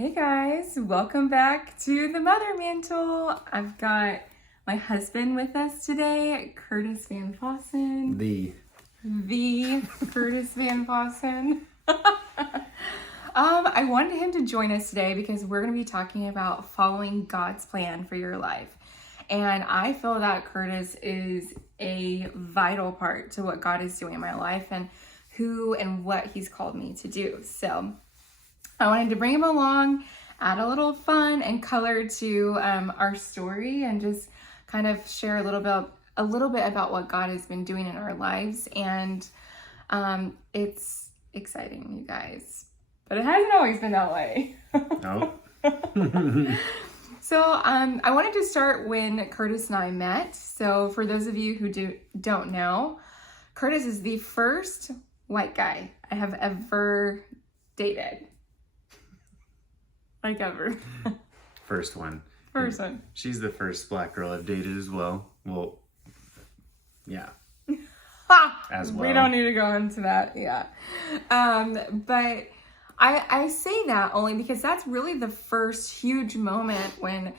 Hey guys, welcome back to the Mother Mantle. I've got my husband with us today, Curtis Van Vossen. The Curtis Van Vossen. I wanted him to join us today because we're going to be talking about following God's plan for your life. And I feel that Curtis is a vital part to what God is doing in my life and who and what he's called me to do. So I wanted to bring him along, add a little fun and color to our story, and just kind of share a little bit about what God has been doing in our lives. And it's exciting, you guys, but it hasn't always been that way. No. So I wanted to start when Curtis and I met. So for those of you who don't know, Curtis is the first white guy I have ever dated. Like ever. First one. First one. She's the first black girl I've dated as well. Well, yeah. As well. We don't need to go into that. Yeah. But I say that only because that's really the first huge moment when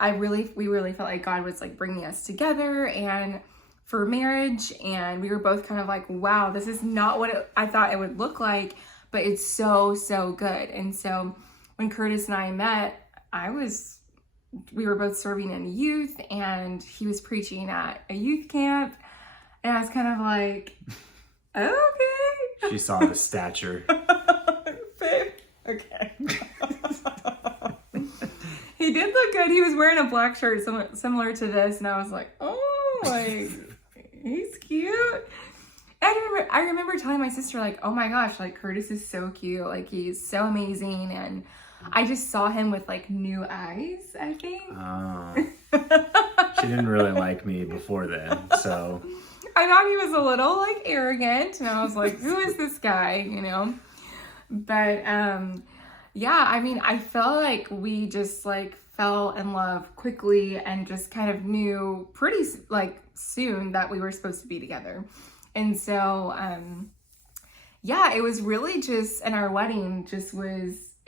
we really felt like God was like bringing us together and for marriage. And we were both kind of like, wow, this is not what I thought it would look like, but it's so, so good. And so when Curtis and I met, we were both serving in youth, and he was preaching at a youth camp, and I was kind of like, okay. She saw the stature. Babe, okay. He did look good. He was wearing a black shirt similar to this, and I was like, oh, like, he's cute. I remember telling my sister, like, oh my gosh, like, Curtis is so cute. Like, he's so amazing, and I just saw him with like new eyes, I think. She didn't really like me before then, so. I thought he was a little like arrogant, and I was like, who is this guy, you know? But yeah, I mean, I felt like we just like fell in love quickly and just kind of knew pretty like soon that we were supposed to be together. And so, yeah, it was really just, and our wedding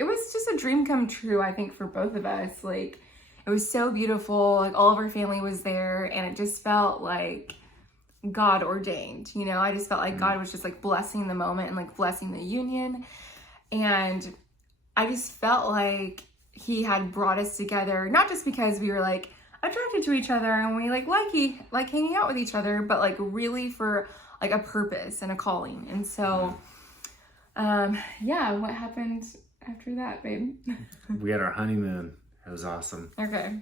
it was just a dream come true, I think, for both of us. Like, it was so beautiful. Like, all of our family was there, and it just felt like God ordained, you know? I just felt like God was just like blessing the moment and like blessing the union. And I just felt like he had brought us together, not just because we were like attracted to each other and we like hanging out with each other, but like really for like a purpose and a calling. And so, yeah, what happened after that, babe? We had our honeymoon. It was awesome. Okay.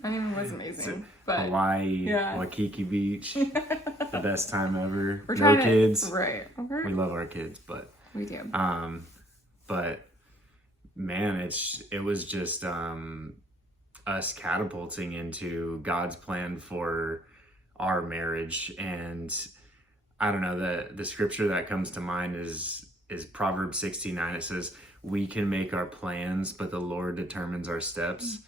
Honeymoon was amazing. But Hawaii, yeah. Waikiki Beach. The best time ever. We're no kids. Right. Okay. We love our kids, but. We do. But man, it was just us catapulting into God's plan for our marriage. And I don't know, the scripture that comes to mind is Proverbs 69. It says, we can make our plans, but the Lord determines our steps.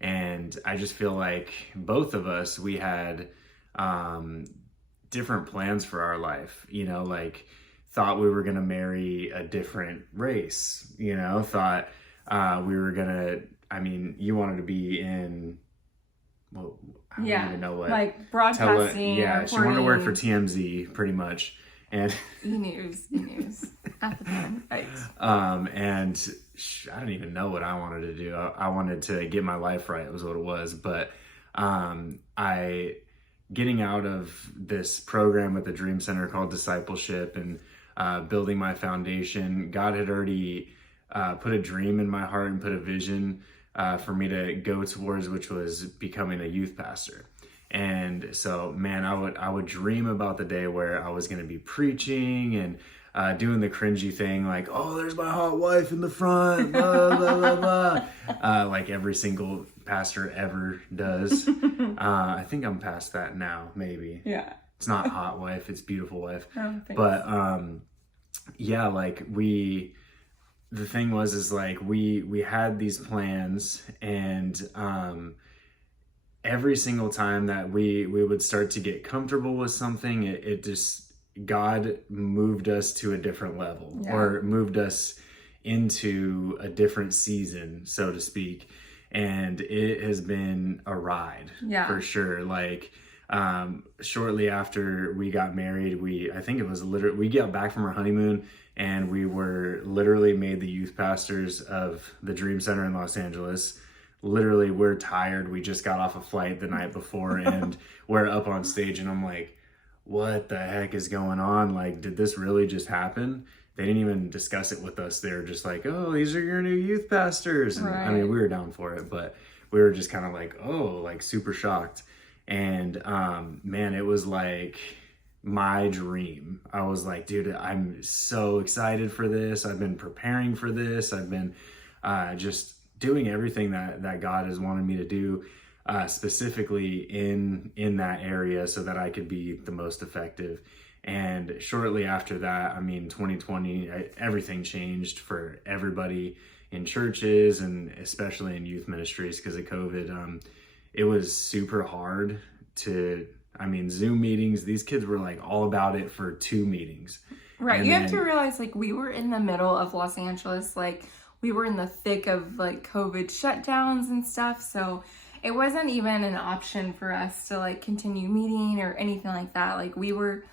And I just feel like both of us, we had different plans for our life, you know, like thought we were going to marry a different race, you know, thought we were going to, I mean, you wanted to be in, well, I don't even know what. Like broadcasting. Yeah, she wanted to work for TMZ pretty much. And E-News at the time, right? And I don't even know what I wanted to do. I wanted to get my life right, was what it was. But getting out of this program with the Dream Center called Discipleship and building my foundation, God had already put a dream in my heart and put a vision for me to go towards, which was becoming a youth pastor. And so, man, I would dream about the day where I was going to be preaching and doing the cringy thing, like, oh, there's my hot wife in the front, blah, blah, blah, blah. Like every single pastor ever does. I think I'm past that now, maybe. Yeah. It's not hot wife, it's beautiful wife. Oh, but yeah, like the thing was like we had these plans, and every single time that we would start to get comfortable with something, it just, God moved us to a different level, or moved us into a different season, so to speak. And it has been a ride, for sure. Like, shortly after we got married, I think it was literally, we got back from our honeymoon and we were literally made the youth pastors of the Dream Center in Los Angeles. Literally, we're tired. We just got off a flight the night before and we're up on stage and I'm like, what the heck is going on? Like, did this really just happen? They didn't even discuss it with us. They were just like, oh, these are your new youth pastors. And I mean, we were down for it, but we were just kind of like, oh, like super shocked. And man, it was like my dream. I was like, dude, I'm so excited for this. I've been preparing for this. I've been just doing everything that God has wanted me to do, specifically in that area so that I could be the most effective. And shortly after that, I mean, 2020, everything changed for everybody in churches and especially in youth ministries because of COVID. It was super hard Zoom meetings, these kids were like all about it for 2 meetings. Right. And you have to realize, like, we were in the middle of Los Angeles, like we were in the thick of like COVID shutdowns and stuff. So it wasn't even an option for us to like continue meeting or anything like that. Like, we were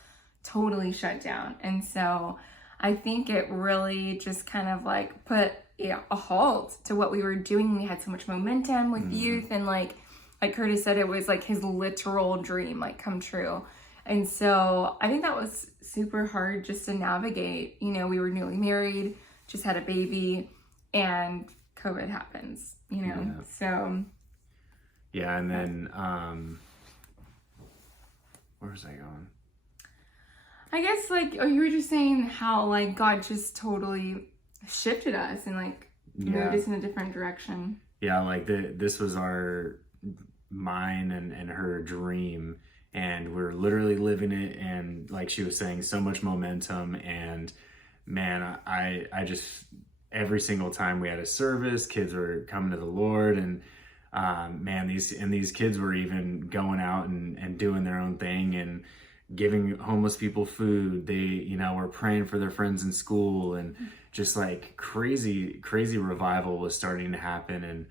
totally shut down. And so I think it really just kind of like put a halt to what we were doing. We had so much momentum with youth, and like Curtis said, it was like his literal dream like come true. And so I think that was super hard just to navigate. You know, we were newly married, just had a baby, and COVID happens, you know. Yeah. So yeah. And then where was I going? I guess like, you were just saying how like God just totally shifted us and like moved us in a different direction. Yeah, like this was mine and her dream, and we're literally living it. And like she was saying, so much momentum. And man, I just, every single time we had a service, kids were coming to the Lord, and man, these kids were even going out and doing their own thing and giving homeless people food. They, you know, were praying for their friends in school, and just like crazy revival was starting to happen. And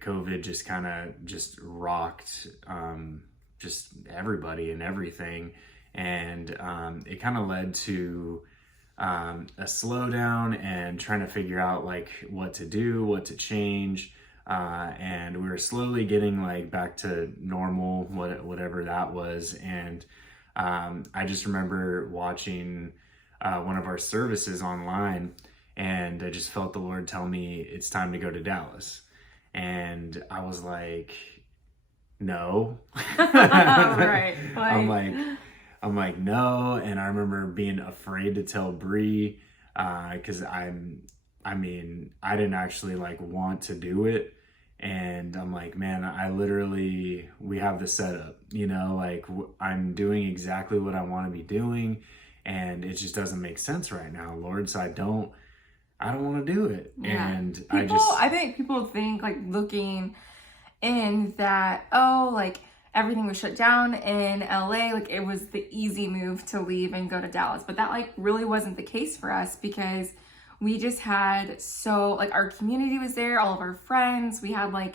COVID just kind of just rocked just everybody and everything. And it kind of led to a slowdown and trying to figure out like what to do, what to change. And we were slowly getting like back to normal, whatever that was. And I just remember watching one of our services online, and I just felt the Lord tell me it's time to go to Dallas. And I was like, no. Right. I'm like, no. And I remember being afraid to tell Bree, because I didn't actually like want to do it. And I'm like, man, we have the setup, you know, like I'm doing exactly what I want to be doing, and it just doesn't make sense right now, Lord. So I don't want to do it. Yeah. And I think people think like looking in that, oh, like everything was shut down in LA, like it was the easy move to leave and go to Dallas. But that like really wasn't the case for us, because we just had our community was there, all of our friends. We had like,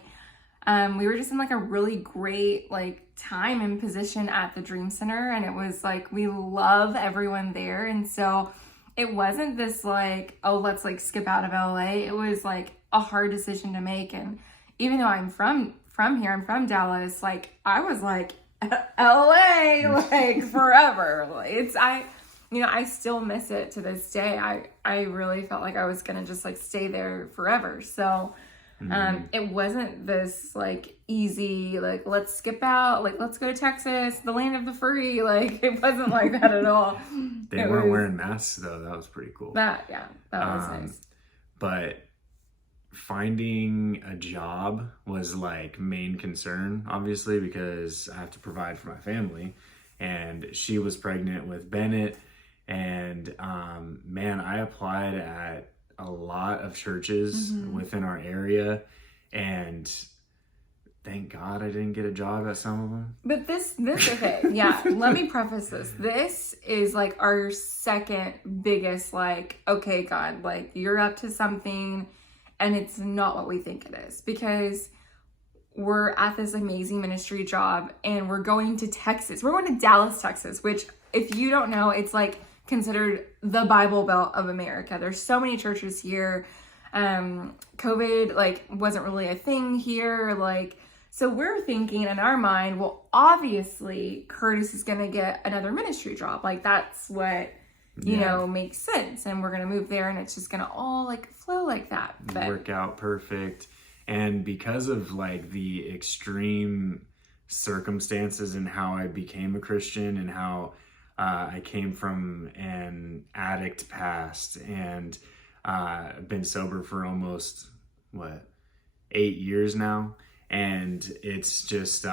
we were just in like a really great like time and position at the Dream Center. And it was like, we love everyone there. And so it wasn't this like, oh, let's like skip out of LA. It was like a hard decision to make. And even though I'm from here, I'm from Dallas, like I was like, LA, like forever. I still miss it to this day. I really felt like I was gonna just like stay there forever. So it wasn't this like easy, like let's skip out, like let's go to Texas, the land of the free. Like it wasn't like that at all. They weren't wearing masks though. That was pretty cool. That was nice. But finding a job was like main concern, obviously, because I have to provide for my family. And she was pregnant with Bennett. And man, I applied at a lot of churches within our area, and thank God I didn't get a job at some of them. But this, okay, yeah, let me preface this. This is like our second biggest, like, okay, God, like, you're up to something and it's not what we think it is, because we're at this amazing ministry job and we're going to Texas. We're going to Dallas, Texas, which, if you don't know, it's like considered the Bible Belt of America. There's so many churches here. COVID, like, wasn't really a thing here. Like, so we're thinking in our mind, well, obviously Curtis is going to get another ministry job. Like, that's what, you know, makes sense. And we're going to move there and it's just going to all like flow like that. But work out perfect. And because of like the extreme circumstances and how I became a Christian and how I came from an addict past and been sober for almost 8 years now. And it's just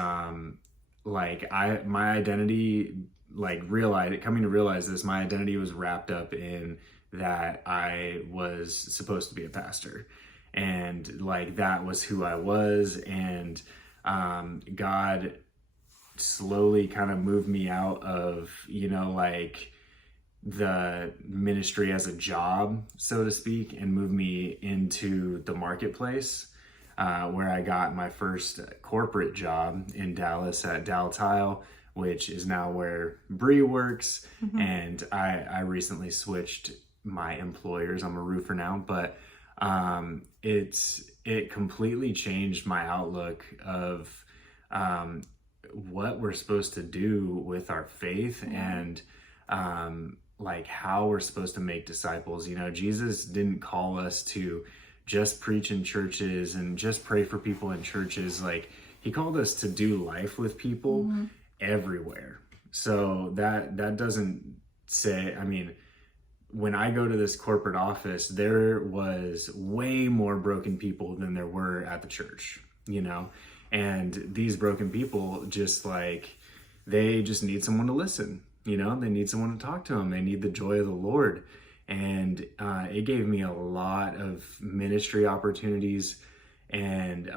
like my identity, like coming to realize this, my identity was wrapped up in that I was supposed to be a pastor. And like, that was who I was. And God slowly kind of moved me out of, you know, like the ministry as a job, so to speak, and moved me into the marketplace, where I got my first corporate job in Dallas at Dow Tile, which is now where Bree works. Mm-hmm. And I recently switched my employers. I'm a roofer now, but it completely changed my outlook of what we're supposed to do with our faith. Mm-hmm. And like how we're supposed to make disciples. You know, Jesus didn't call us to just preach in churches and just pray for people in churches. Like, he called us to do life with people mm-hmm. everywhere. So that doesn't say, I mean, when I go to this corporate office, there was way more broken people than there were at the church, you know? And these broken people just like, they just need someone to listen, you know? They need someone to talk to them. They need the joy of the Lord. And it gave me a lot of ministry opportunities and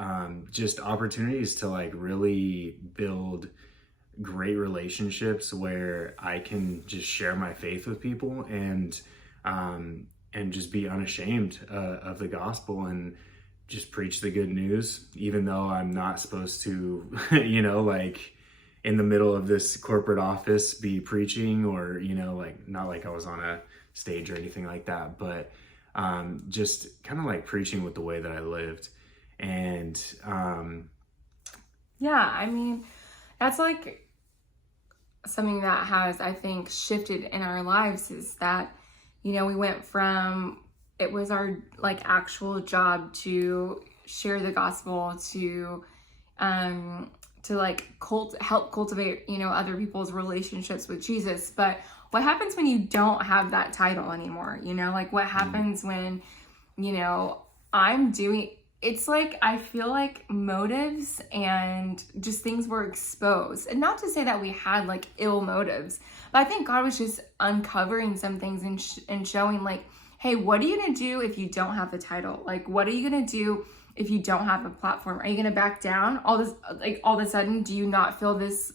just opportunities to like really build great relationships where I can just share my faith with people and just be unashamed of the gospel and just preach the good news, even though I'm not supposed to, you know, like in the middle of this corporate office be preaching or, you know, like not like I was on a stage or anything like that, but just kind of like preaching with the way that I lived. And yeah, I mean, that's like something that has, I think, shifted in our lives is that, you know, we went from, it was our like actual job to share the gospel, to like help cultivate, you know, other people's relationships with Jesus. But what happens when you don't have that title anymore? You know, like what happens when, you know, it's like, I feel like motives and just things were exposed. And not to say that we had like ill motives, but I think God was just uncovering some things and showing like, hey, what are you going to do if you don't have the title? Like, what are you going to do if you don't have a platform? Are you going to back down? All of a sudden, do you not feel this,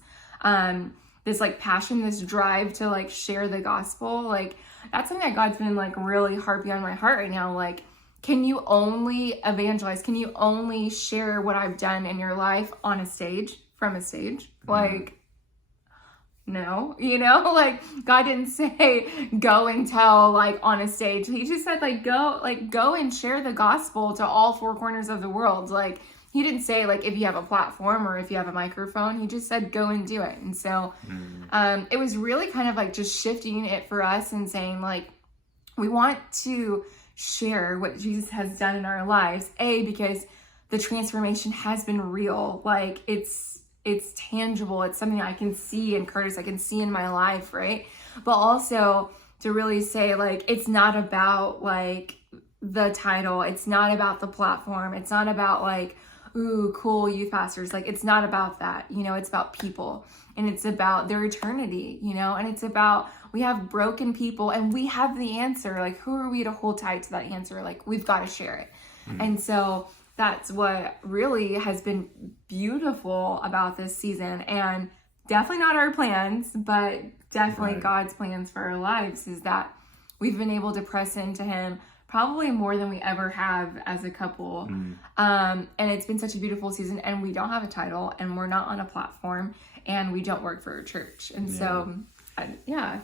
this like passion, this drive to like share the gospel? Like, that's something that God's been like really harping on my heart right now. Like, can you only evangelize? Can you only share what I've done in your life on a stage, from a stage? Mm-hmm. Like, no, you know, like God didn't say go and tell like on a stage. He just said go and share the gospel to all four corners of the world. Like, he didn't say like if you have a platform or if you have a microphone. He just said go and do it. And so it was really kind of like just shifting it for us and saying like, we want to share what Jesus has done in our lives, because the transformation has been real. Like it's tangible. It's something I can see in Curtis, I can see in my life, right? But also to really say like, it's not about like the title. It's not about the platform. It's not about like, ooh, cool youth pastors. Like, it's not about that. You know, it's about people and it's about their eternity, you know, and it's about, we have broken people and we have the answer. Like, who are we to hold tight to that answer? Like, we've got to share it. Mm-hmm. And so that's what really has been beautiful about this season, and definitely not our plans, but definitely Right. God's plans for our lives, is that we've been able to press into him probably more than we ever have as a couple. And it's been such a beautiful season, and we don't have a title, and we're not on a platform, and we don't work for a church. And so, yeah.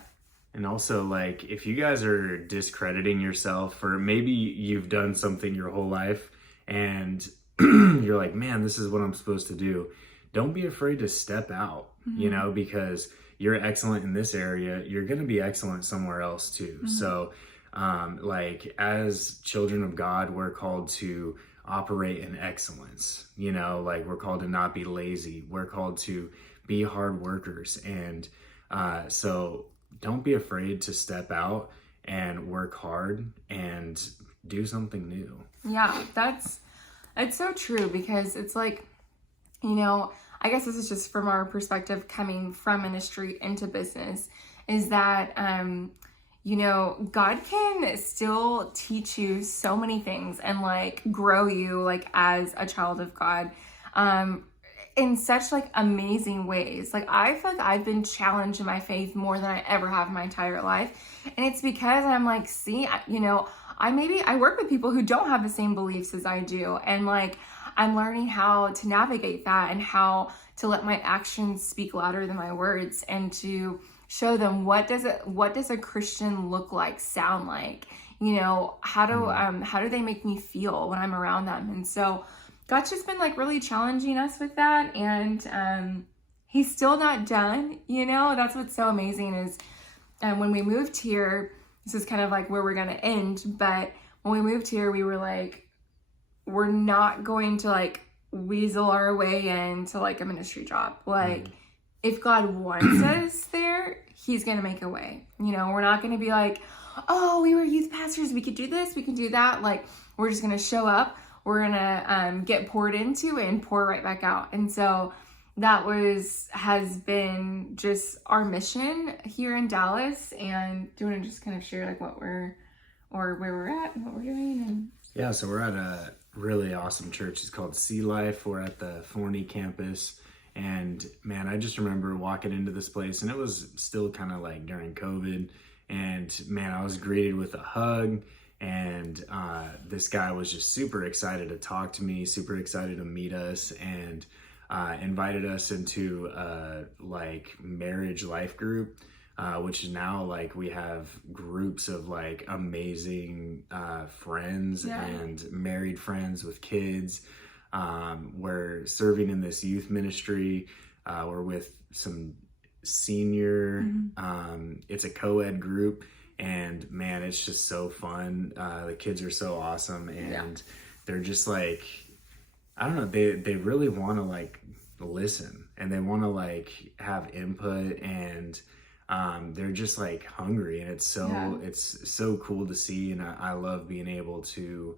And also, like, if you guys are discrediting yourself, or maybe you've done something your whole life and you're like, man, this is what I'm supposed to do, don't be afraid to step out, you know, because you're excellent in this area, you're going to be excellent somewhere else too. So, like, as children of God, we're called to operate in excellence, you know, like, we're called to not be lazy, we're called to be hard workers. And so don't be afraid to step out and work hard and do something new. Yeah, it's so true, because it's like, you know, I guess this is just from our perspective coming from ministry into business, is that, you know, God can still teach you so many things and like grow you like as a child of God, in such like amazing ways. Like, I feel like I've been challenged in my faith more than I ever have in my entire life. And it's because I'm like, see, you know, I work with people who don't have the same beliefs as I do. And like, I'm learning how to navigate that and how to let my actions speak louder than my words, and to show them what does a Christian look like, sound like, you know, how do they make me feel when I'm around them. And so God's just been like really challenging us with that, and he's still not done, you know. That's what's so amazing is, when we moved here, this is kind of like where we're gonna end, but when we moved here, we were like, we're not going to like weasel our way into like a ministry job. Like, if God wants us there, he's gonna make a way. You know, we're not gonna be like, oh, we were youth pastors, we could do this, we can do that. Like, we're just gonna show up, we're gonna get poured into and pour right back out. And so that has been just our mission here in Dallas. And do you want to just kind of share like where we're at and what we're doing? And Yeah, so we're at a really awesome church. It's called Sea Life. We're at the Forney campus. And man, I just remember walking into this place, and it was still kind of like during COVID. And man, I was greeted with a hug. And this guy was just super excited to talk to me, super excited to meet us, and invited us into like marriage life group, which is now like we have groups of like amazing friends and married friends with kids. We're serving in this youth ministry. We're with some senior, it's a co-ed group. And man, it's just so fun. The kids are so awesome, and they're just like, I don't know, they really want to like listen, and they want to like have input, and they're just like hungry, and it's so cool to see. And I love being able to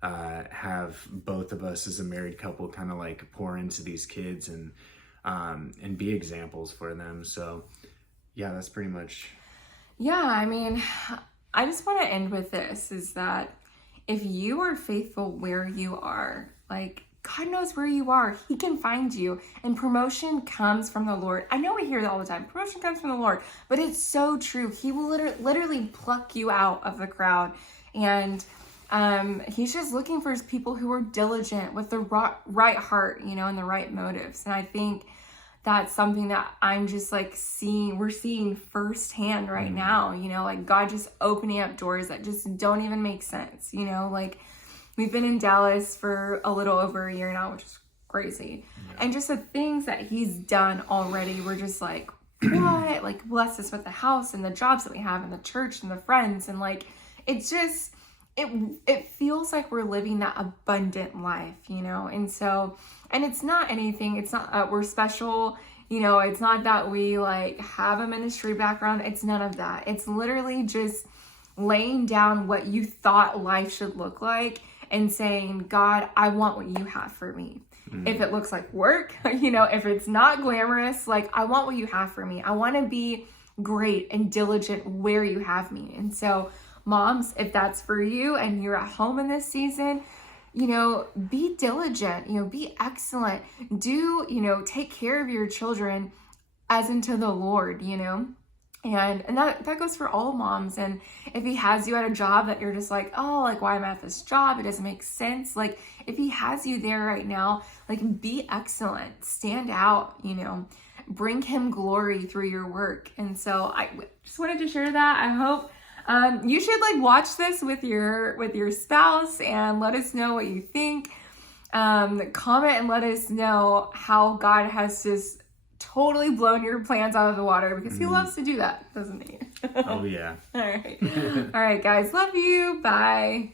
have both of us as a married couple kind of like pour into these kids and be examples for them. So yeah, that's pretty much. yeah, I mean, I just want to end with this, is that if you are faithful where you are, like, God knows where you are. He can find you. And promotion comes from the Lord. I know we hear that all the time. Promotion comes from the Lord. But it's so true. He will literally pluck you out of the crowd. And he's just looking for people who are diligent with the right heart, you know, and the right motives. And I think that's something that I'm just like we're seeing firsthand right now, you know, like God just opening up doors that just don't even make sense, you know, like we've been in Dallas for a little over a year now, which is crazy. And just the things that he's done already, we're just like, what? Like, bless us with the house and the jobs that we have and the church and the friends. And like, it's just, it feels like we're living that abundant life, you know? And so, and it's not anything, it's not, we're special, you know, it's not that we like have a ministry background. It's none of that. It's literally just laying down what you thought life should look like and saying, God, I want what you have for me. If it looks like work, you know, if it's not glamorous, like I want what you have for me. I want to be great and diligent where you have me. And so moms, if that's for you and you're at home in this season, be diligent, be excellent. Do, take care of your children as unto the Lord, And that goes for all moms. And if he has you at a job that you're just like, oh, like, why am I at this job? It doesn't make sense. Like, if he has you there right now, like, be excellent, stand out, bring him glory through your work. And so I just wanted to share that. I hope you should like watch this with your spouse and let us know what you think. Comment and let us know how God has just totally blown your plans out of the water, because he loves to do that, doesn't he? Oh yeah. All right. All right, guys. Love you. Bye.